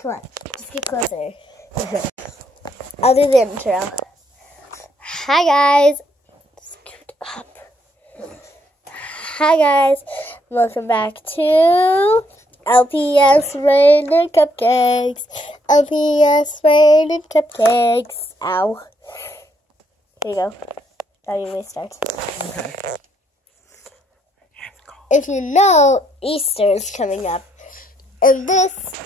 Come on, just get closer. I'll do the intro. Hi guys. Scoot up. Hi guys. Welcome back to LPS Random Cupcakes. LPS Random Cupcakes. Ow. Here you go. Now you may start. Okay. If you know, Easter is coming up. And this,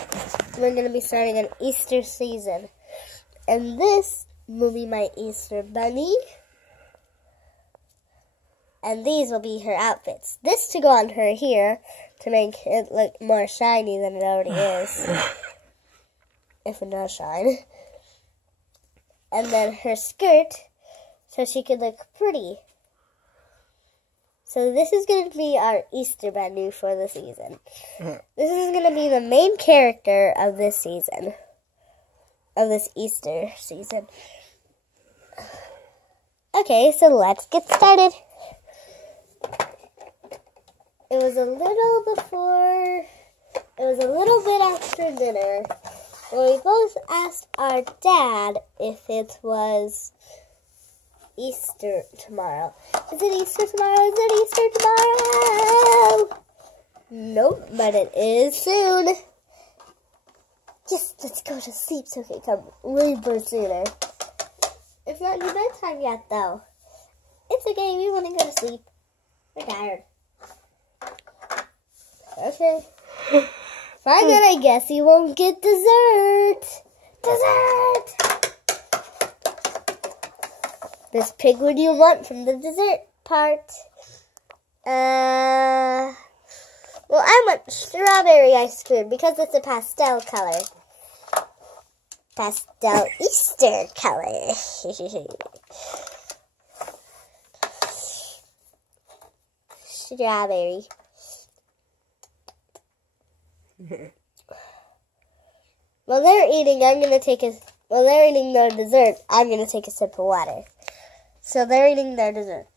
we're going to be starting an Easter season. And this will be my Easter bunny. And these will be her outfits. This to go on her here to make it look more shiny than it already is. If it does shine. And then her skirt so she could look pretty. So this is going to be our Easter bunny for the season. This is going to be the main character of this season. Of this Easter season. Okay, so let's get started. It was a little bit after dinner when we both asked our dad if it was Easter tomorrow. Is it Easter tomorrow? Is it Easter tomorrow? Nope, but it is soon. Just let's go to sleep so we can come way more sooner. It's not your bedtime yet, though. It's okay, we want to go to sleep. We're tired. Okay. Fine, then I guess you won't get dessert. Dessert! This pig would you want from the dessert part? Well, I want strawberry ice cream because it's a pastel color. Pastel Easter color. Strawberry. While they're eating their dessert, I'm gonna take a sip of water. So they're eating their dessert.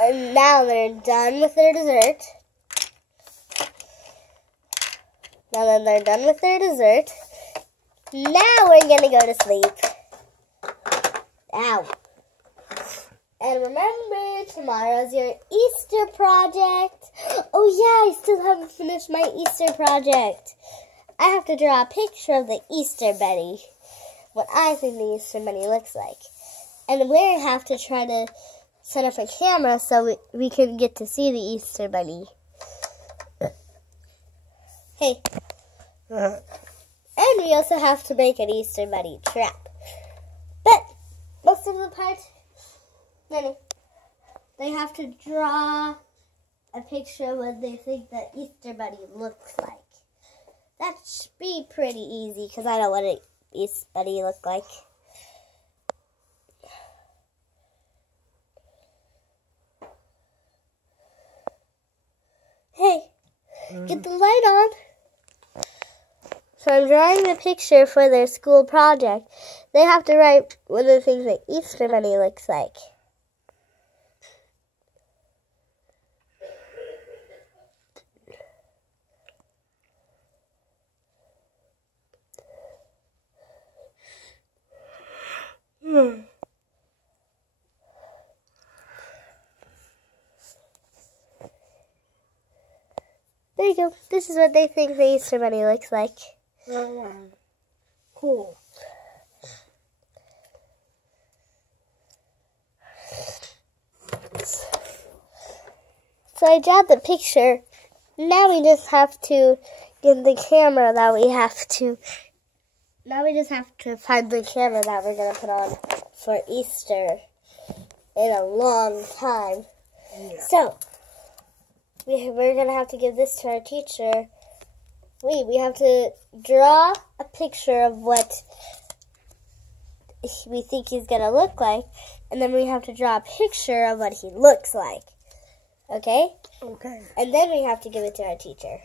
And now they're done with their dessert. Now that they're done with their dessert, now we're gonna go to sleep. Ow. And remember, tomorrow's your Easter project. Oh yeah, I still haven't finished my Easter project. I have to draw a picture of the Easter bunny. What I think the Easter bunny looks like. And we have to try to set up a camera so we can get to see the Easter bunny. Hey. And we also have to make an Easter bunny trap. But most of the part, they have to draw a picture of what they think the Easter bunny looks like. That should be pretty easy because I know what an Easter bunny looks like. Hey, get the light on. So I'm drawing the picture for their school project. They have to write what they think the Easter bunny looks like. There you go. This is what they think the Easter bunny looks like. Cool. So I draw the picture. Now we just have to get the camera that we have to. Now we just have to find the camera that we're going to put on for Easter in a long time. Yeah. So, we're going to have to give this to our teacher. We have to draw a picture of what we think he's going to look like. And then we have to draw a picture of what he looks like. Okay? Okay. And then we have to give it to our teacher.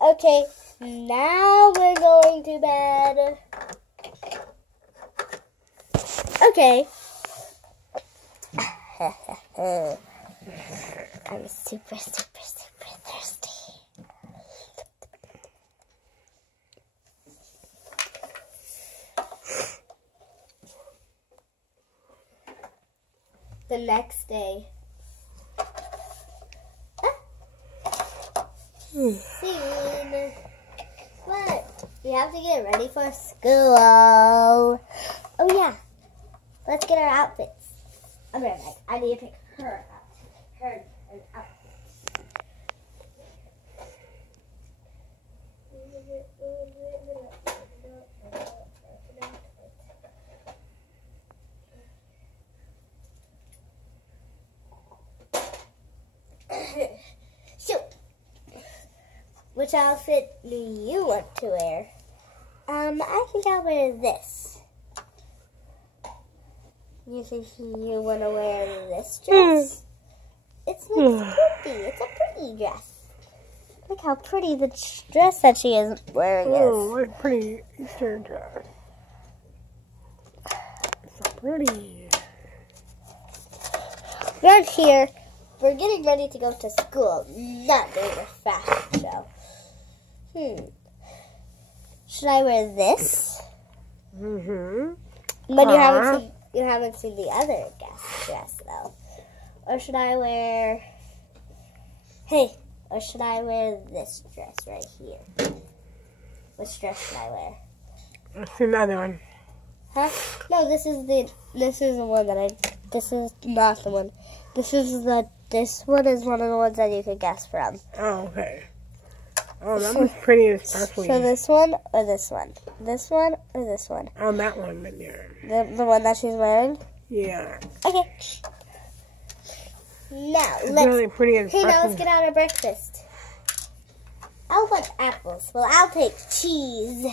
Okay, now we're going to bed. Okay. I'm super, super, super thirsty. The next day. Soon. What? We have to get ready for school. Oh yeah. Let's get our outfits. I'll be right back. I need to pick her out. Her outfit. So, which outfit do you want to wear? I think I'll wear this. You think you want to wear this dress? It's pretty. It's a pretty dress. Look how pretty the dress that she is wearing is. Oh, what a pretty Easter dress. It's so pretty. Right here, we're getting ready to go to school, not doing a fashion show. Should I wear this? But you haven't seen the other dress though. Or should I wear? Or should I wear this dress right here? Which dress should I wear? That's another one. Huh? No, this is the one that this is not the one. This one is one of the ones that you could guess from. Oh, okay. Oh, that one's pretty and sparkly. So this one or this one? This one or this one? Oh, that one right there. The one that she's wearing? Yeah. Okay. Now, it's really pretty and sparkly. Now let's get out our breakfast. I'll want apples. Well, I'll take cheese.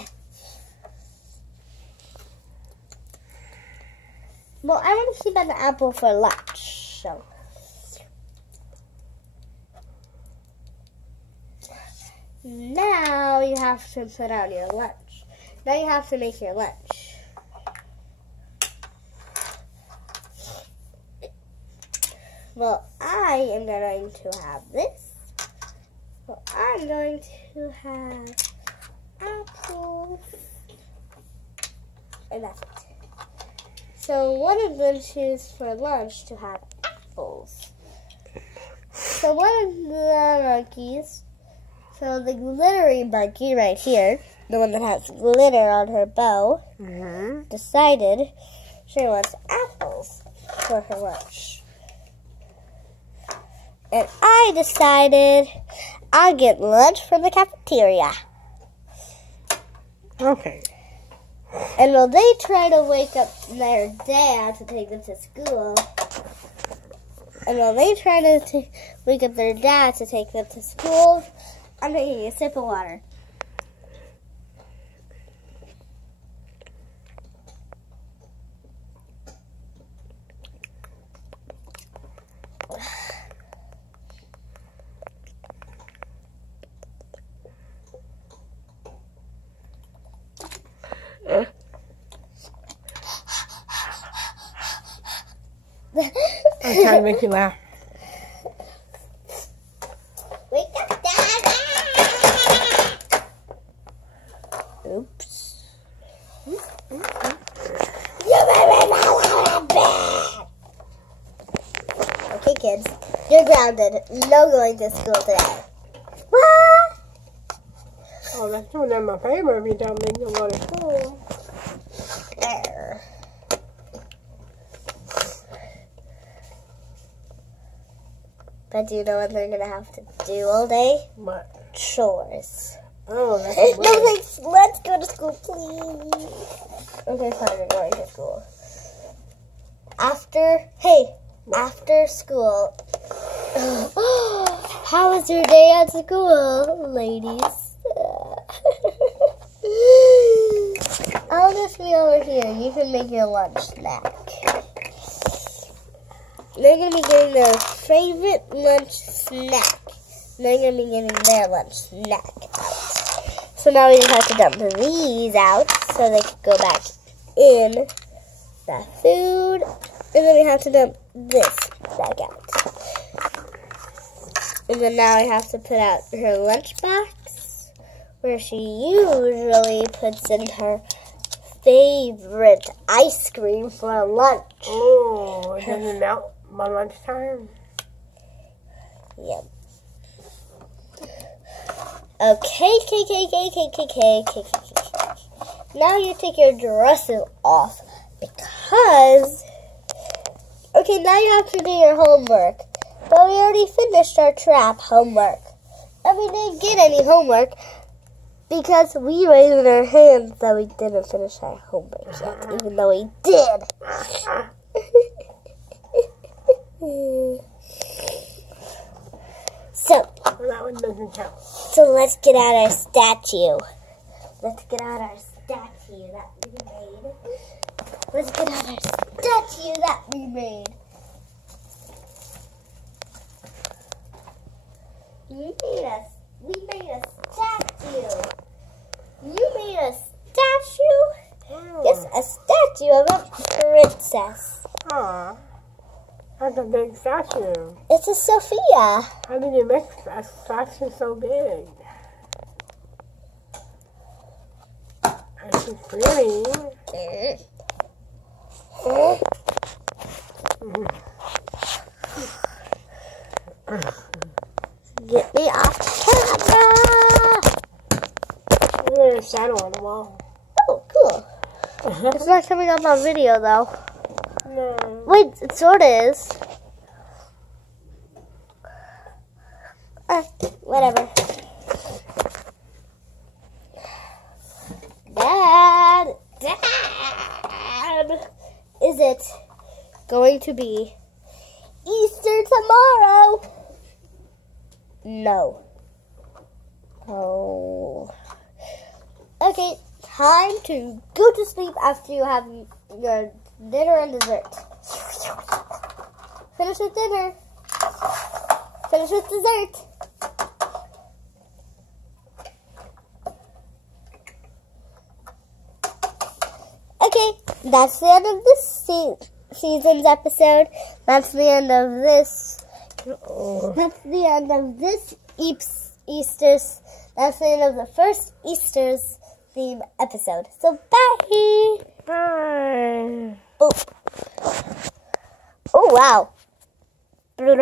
Well, I want to keep an apple for lunch, so. Now you have to put out your lunch. Now you have to make your lunch. Well, I am going to have this. Well, I'm going to have apples. And that's it. So one of them choose for lunch to have apples. So one of the monkeys, so the glittery monkey right here, the one that has glitter on her bow, decided she wants apples for her lunch. And I decided I'll get lunch from the cafeteria. Okay. And while they try to wake up their dad to take them to school, I'm taking a sip of water. I'm trying to make you laugh. Wake up, Dad! Oops. You made me fall out of bed! Okay, kids. You're grounded. No going to school today. What? Oh, that's doing them a favor if you don't make them go to school. There. But do you know what they're going to have to do all day? What? Chores. Oh, that's No, thanks. Let's go to school, please. Okay, fine. We're going to school. After school. How was your day at school, ladies? I'll just be over here. You can make your lunch snack. They're going to be getting their favorite lunch snack. They're going to be getting their lunch snack out. So now we just have to dump these out so they can go back in that food. And then we have to dump this back out. And then now I have to put out her lunchbox, where she usually puts in her favorite ice cream for lunch. Oh, it doesn't melt by lunchtime? Yep. Okay. Now you take your dresses off because... Okay, now you have to do your homework. But we already finished our trap homework. And we didn't get any homework because we raised our hands that we didn't finish our homework yet, even though we did. So, that one doesn't count. So let's get out our statue. Let's get out our statue that we made. Let's get out our statue that we made. We made a statue. You made a statue? Oh. Yes, a statue of a princess. Aw, that's a big statue. It's a Sophia. How did you make a statue so big? She's pretty. Get me off camera. There's a shadow on the wall. Oh, cool. It's not coming up on video, though. No. Wait, it sort of is. Whatever. Dad! Is it going to be Easter tomorrow? No. Oh. Okay, time to go to sleep after you have your dinner and dessert. Finish with dinner. Finish with dessert. Okay, that's the end of this season's episode. That's the end of this. That's the end of this Easter's. That's the end of the first Easter's theme episode. So bye. Bye. Oh. Oh wow. Wait.